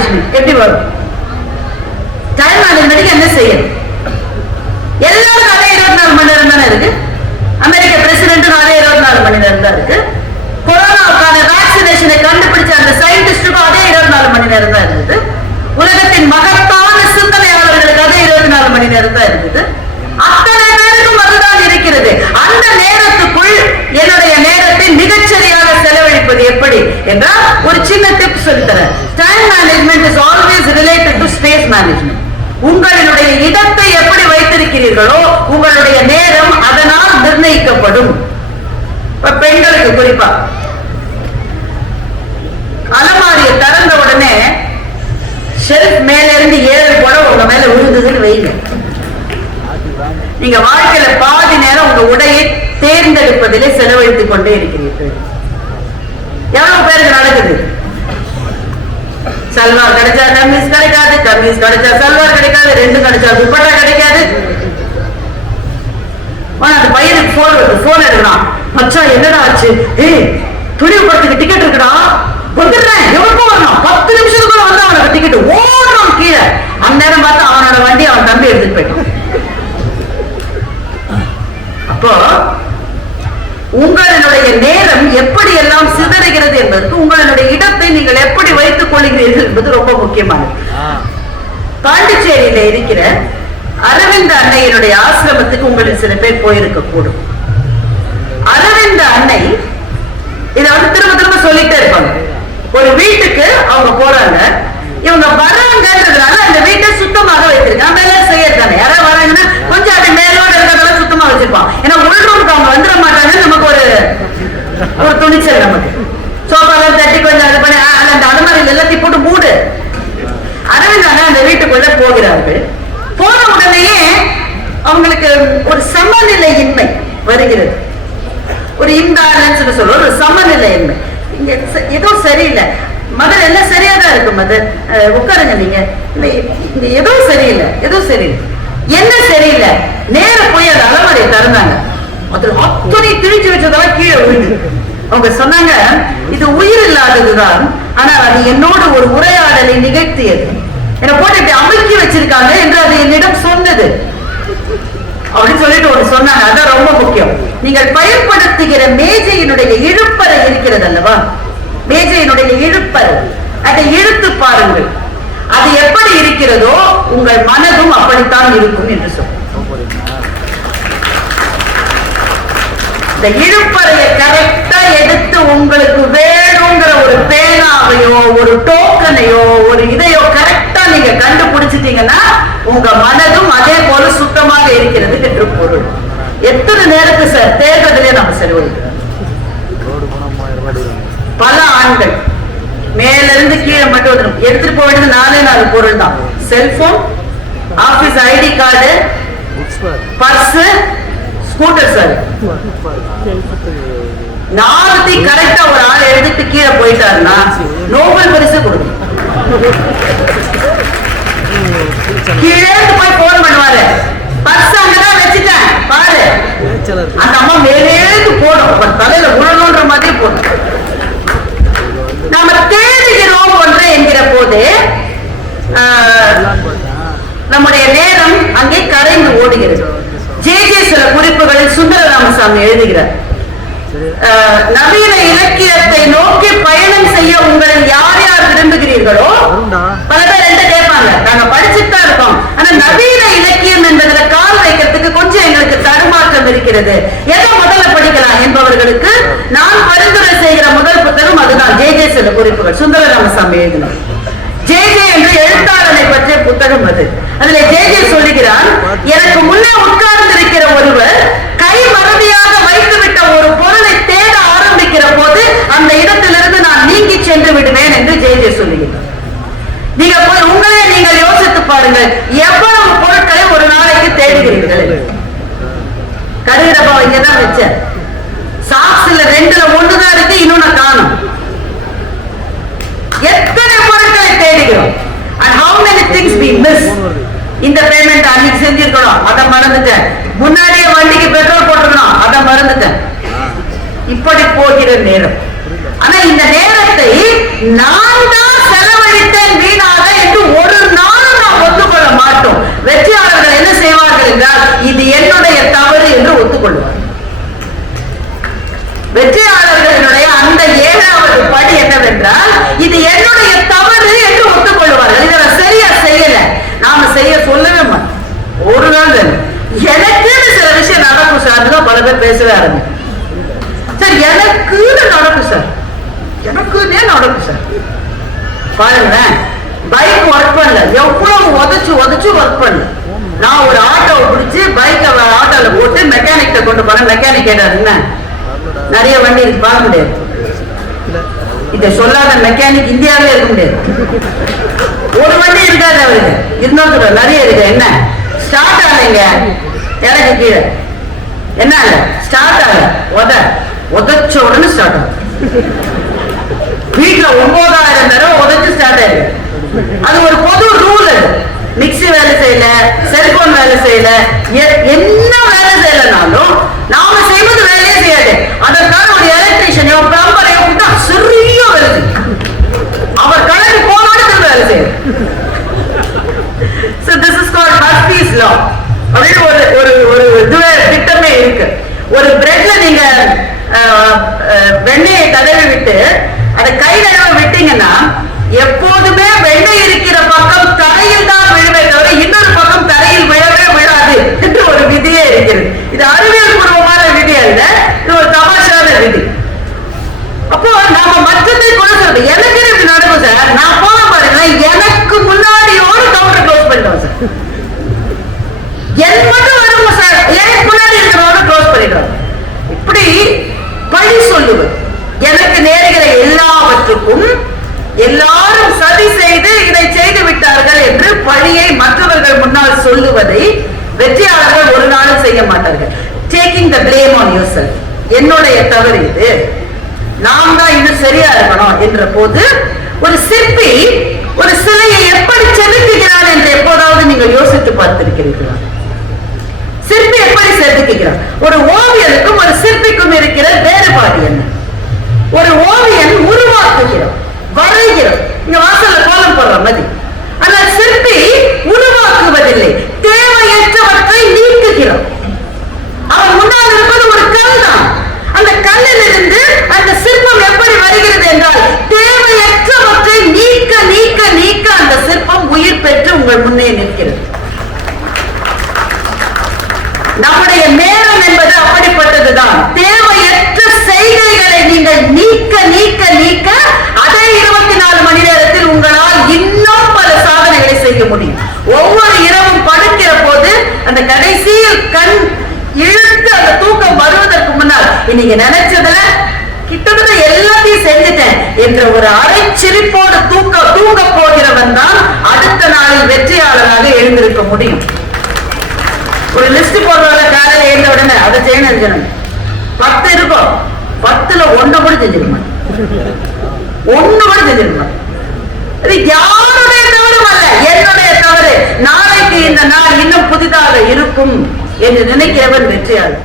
Management எப்படி வரும்? Time மேனேஜ்மெண்ட்டுக்கு என்ன செய்யணும் எல்லாரும் அதே இருபத்தி நாலு மணி நேரம் தானே இருக்கு? அமெரிக்க பிரசிடென்ட்டும் அதே இருபத்தி நாலு மணி நேரம் தான் இருக்கு கொரோனாவுக்கான வேக்சினேஷனை கண்டுபிடிச்ச அந்த சயின்டிஸ்டுக்கும் அதே இருபத்தி நாலு மணி நேரம் தான் இருந்தது உலகத்தின் மகத்தான சிந்தனையாளர்களுக்கு அதே இருபத்தி நாலு மணி நேரம் தான் இருந்தது அத்தனை பேருக்கும் அதுதான் இருக்கிறது அந்த நேரத்துக்குள் என்னுடைய நேரத்தை மிகச்சரியாக செலவழிப்பது எப்படி என்றால் ஒரு time management is always related to space management உங்களுடைய இடத்தை எப்படி வைத்திருக்கிறீர்களோ உங்களுடைய நேரம் அதனால் நிர்ணயிக்கப்படும். பெண்களுக்கு குறிப்பா. அலமாரியை திறந்த உடனே ஷெல்ஃப் மேல இருந்து ஏழு கூட உங்க மேல விழுந்ததுன்னு வைங்க நீங்க வாழ்க்கையில பாதி நேரம் உங்க உடையை தேர்ந்தெடுப்பதிலே செலவழித்துக் கொண்டே இருக்கிறீர்கள். எவ்வளவு பேருக்கு நடக்குது? சல்வார் கிடைச்சா கம்மீஸ் கிடைக்காது. கம்மீஸ் கிடைச்சா சல்வார் கிடைக்காது. ரெண்டு கிடைச்சா துப்பட்டா கிடைக்காது. ஆனா அந்த பையனுக்கு போன் வருது போன் எடுக்கலாம் மச்சான் என்னடா ஆச்சு? ஏய் துணிவு படத்துக்கு டிக்கெட் இருக்குடா. வந்துடுறேன். எவ்வளவு வரணும். பத்து நிமிஷத்துக்குள்ள வந்து அவனுக்கு டிக்கெட் ஓடுறான் கீழே. அந்நேரம் பார்த்தா அவனோட வண்டி அவன் தம்பி எடுத்துட்டு போயிட்டான். அப்போ உங்களுடைய நேரம் எப்படி எல்லாம் சிதறுகிறது என்பதற்கு உங்களுடைய இடத்தை நீங்கள் எப்படி வைத்துக் கொள்கிறீர்கள் என்பது ரொம்ப முக்கியமானது. பாண்டிச்சேரியில இருக்கிற அரவிந்த அன்னையினுடைய ஆசிரமத்துக்கு உங்களில் சில பேர் போயிருக்க கூடும் அரவிந்த அன்னை இத வந்து திரும்ப திரும்ப சொல்லிட்டே இருப்பாங்க. ஒரு வீட்டுக்கு அவங்க போறாங்க. இவங்க வராங்கன்றதுனால அந்த வீட்டை சுத்தமாக வைத்திருக்காங்க. வருகிறது ஒரு இம்பேலன்ஸ் சொல்லுவோம் ஒரு சமநிலையின்மை. இங்க ச- ஏதோ சரியில்லை. மதர் எல்லாம் சரியா தான் இருக்கு மதர் உட்காருங்க நீங்க. இங்க ஏதோ சரியில்லை ஏதோ சரியில்லை. என்ன சரியில்லை? நேர போய் அந்த அலமாரியை திறந்தாங்க. அதுல அத்தனை கிழிச்சு வச்சதெல்லாம் கீழே விழுந்து. அவங்க சொன்னாங்க இது உயிர் இல்லாததுதான் ஆனால் அது என்னோடு ஒரு உரையாடலை நிகழ்த்தியது. என்னை போட்டு இப்படி அமுக்கி வச்சிருக்காங்க என்று அது என்னிடம் சொன்னது. அப்படின்னு சொல்லிட்டு ஒண்ணு சொன்னாங்க. அதான் ரொம்ப முக்கியம். நீங்கள் பயன்படுத்துகிற மேஜையினுடைய இழுப்பறை இருக்கிறது அல்லவா? மேஜையினுடைய இழுப்பறை. அதை இழுத்து பாருங்கள். அது எப்படி இருக்கிறதோ உங்கள் மனதும் அப்படித்தான் இருக்கும் என்று சொல்லும் இந்த இழுப்பறையை கரெக்ட் எடுத்து உங்களுக்கு வேணுங்கிற ஒரு பேனாவையோ ஒரு டோக்கனையோ ஒரு இதையோ கரெக்டா நீங்க கண்டுபிடிச்சிட்டீங்கன்னா உங்க மனதும் அதே போல சுத்தமாக இருக்கிறது என்று பொருள் எத்தனை நேரத்து சார் தேர்தலே நம்ம செலவழிக்கிறோம் பல ஆண்கள் மேல இருந்து கீழே மட்டும் வந்துடும். எடுத்துட்டு போக வேண்டியது நாலே நாலு பொருள் தான் cellphone office ID card purse scooter sir நாலத்தையும் கரெக்டா ஒரு ஆள் எடுத்துட்டு கீழே போயிட்டாருன்னா நோபல் பரிசு கொடுக்கும் கீழே இருந்து போய் போன் பண்ணுவாரு பர்ஸ் அங்கதான் வச்சுட்டேன் பாரு அந்த அம்மா மேலேந்து போடும் அவர் தலையில உழணுன்ற மாதிரி போடும் நாம தேடுகிறோம் ஒன்று என்கிற போது ஆஹ், நம்முடைய நேரம் கரைந்து ஓடுகிறது ஜே ஜே சில குறிப்புகளில் சுந்தர ராமசாமி எழுதுகிறார் நவீன இலக்கியத்தை நோக்கி பயணம் செய்ய உங்களில் யார் யார் விரும்புகிறீர்களோ பல பேர் என்ன கேட்பாங்க. நாங்க படிச்சுட்டு தான் இருக்கோம். ஆனா நவீன இலக்கியம் என்பதுல கால் வைக்கிறதுக்கு கொஞ்சம் எங்களுக்கு தடுமாற்றம் இருக்கிறது. எதை முதல்ல படிக்கலாம் என்பவர்களுக்கு நான் பரிந்துரை செய்கிற முதல் புத்தகம் அதுதான். ஜே ஜே சில குறிப்புகள். சுந்தர ராமசாமி எழுதினார். ஜே ஜே என்று எழுத்தாளனை பற்றிய புத்தகம் அது. மறந்துட்டேன். முன்னாடியே வண்டிக்கு பெட்ரோல் போட்டுருந்தோம் அதை மறந்துட்டேன். இப்படி போகிற நேரம். ஆனா இந்த நேரத்தை நான் தான் செலவழித்தேன் வீணாக என்று ஒரு நாளும் நாம் ஒத்துக்கொள்ள மாட்டோம். வெற்றியாளர்கள் என்ன செய்வார்கள் என்றால் இது என்னுடைய தவறு என்று ஒத்துக்கொள்வார்கள் வெற்றியாளர்களினுடைய அந்த ஏழாவது படி என்னவென்றால் இது என்னுடைய தவறு என்று ஒத்துக்கொள்வார்கள். இதை சரியா செய்யல. நாம செய்ய சொல்லவே மாட்டோம். ஒரு நாள் எனக்குன்னு சில விஷயம் நடக்கும் சார்னு பல பேர் பேசவே ஆரம்பிக்கும் சார் எனக்குன்னு நடக்கும் சார் எனக்குன்னே நடக்கும் சார் பாருங்களேன். பைக் ஒர்க் பண்ணல. எவ்வளவு உதச்சு உதச்சு ஒர்க் பண்ணல. நான் ஒரு ஆட்டோவை பிடிச்சி பைக்கை ஆட்டோவில் போட்டு மெக்கானிக்கிட்ட கொண்டு போனேன். மெக்கானிக் என்ன? நிறைய வண்டி இருக்கு பார்க்க முடியாது. இதை சொல்லாத மெக்கானிக் இந்தியாவிலே இருக்க முடியாது. ஒரு வண்டி இருக்காது அவருக்கு இருந்தா சொல்ற நிறைய இருக்கு. என்ன? ஸ்டார்ட் ஆகலைங்க எனக்கு கீழே. என்ன ஸ்டார்ட் ஆகல உத. உதச்ச உடனே ஸ்டார்ட் ஆகும். வீட்டுல ஒன்பதாயிரம் தடவை உதச்சு ஸ்டார்ட் ஆயிருக்கு. அது ஒரு பொது ரூல் மிக்ஸி வேலை செய்யல செல்போன் வேலை செய்யல என்ன வேலை செய்யலனாலும் நாம செய்வது வேலையே செய்யாது. அதற்கான ஒரு எலக்ட்ரீஷியனையோ பிளம்பரையோ ஒரு பிரெட்ல நீங்க வெண்ணெயை தடவி விட்டு அதை கை நழுவ விட்டீங்கன்னா எப்போதுமே வெண்ணெய் இருக்கிற பக்கம் தரையில் தான் விழுவே தவிர இன்னொரு பக்கம் தரையில் விழவே விழாது என்று ஒரு விதியே இருக்கிறது இது அறிவியல் பூர்வமான விதி அல்ல இது ஒரு தமாஷான விதி அப்போ நாம மற்றதை கூட சொல்றது எனக்கு இப்படி நடக்கும் சார் நான் போன பாருங்க எனக்கு முன்னாடியோடு கவுண்டர் க்ளோஸ் பண்ணிட்டோம் சார் என் மட்டும் வருங்க சார் எனக்கு முன்னாடி இருக்கிறவங்க க்ளோஸ் பண்ணிடுறோம் இப்படி பழி சொல்லுவது எனக்கு நேருகிற எல்லாவற்றுக்கும் எல்லாரும் சதி செய்து இதை செய்து விட்டார்கள் என்று பழியை மற்றவர்கள் முன்னால் சொல்லுவதை வெற்றியாளர்கள் ஒரு நாளும் செய்ய மாட்டார்கள் taking the blame on yourself என்னுடைய தவறு இது நாம் தான் இன்னும் சரியா இருக்கணும் என்ற போது ஒரு சிற்பி ஒரு சிலையை எப்படி செதுக்குகிறார் என்று எப்போதாவது நீங்கள் யோசித்து பார்த்திருக்கிறீர்களா? சிற்பி எப்படி செதுக்குகிறார் ஒரு ஓவியனுக்கும் ஒரு சிற்பிக்கும் இருக்கிற வேறுபாடு என்ன? ஒரு ஓவியன் உருவாக்குகிறோம் வரைகிறோம் இங்க வாசல்ல கோலம் போடுற மாதிரி ஆனால் சிற்பி உருவாக்குவதில்லை தேவையற்றவற்றை நீக்குகிறான் அவன் முன்னால் இருப்பது ஒரு கல் தான் அந்த கல்லில் இருந்து அந்த சிற்பம் எப்படி வருகிறது என்றால் தேவையற்றவற்றை நீக்க நீக்க நீக்க அந்த சிற்பம் உயிர் பெற்று உங்கள் முன்னே நிற்கிறது நம்முடைய நேரம் என்பது அப்படிப்பட்டதுதான். தேவையற்ற செய்கைகளை நீங்கள் நீக்க நீக்க நீக்க அதே இருபத்தி நாலு மணி நேரத்தில் உங்களால் இன்னும் பல சாதனைகளை செய்ய முடியும். ஒவ்வொரு இரவும் படுக்கிற போது அந்த கடைசியில் கண் இழுத்து அந்த தூக்கம் வருவதற்கு முன்னால் இன்னைக்கு நினைச்சதுல கிட்டத்தட்ட எல்லாத்தையும் செஞ்சுட்டேன் என்ற ஒரு அரை சிரிப்போடு தூக்க தூங்க போகிறவன் தான் அடுத்த நாளில் வெற்றியாளராக எழுந்திருக்க முடியும். ஒரு லிஸ்ட் போடுறவங்க காலையில் எழுந்த உடனே அதை செய்யணும் இருக்கணும் பத்து இருக்கும். பத்துல ஒண்ணு கூட செஞ்சிருமா மாட்டேன் ஒண்ணு கூட செஞ்சிருமா இது யாருடைய தவறும் அல்ல. என்னுடைய தவறு. நாளைக்கு இந்த நாள் இன்னும் புதிதாக இருக்கும் என்று நினைக்கிறவன் வெற்றியாளர்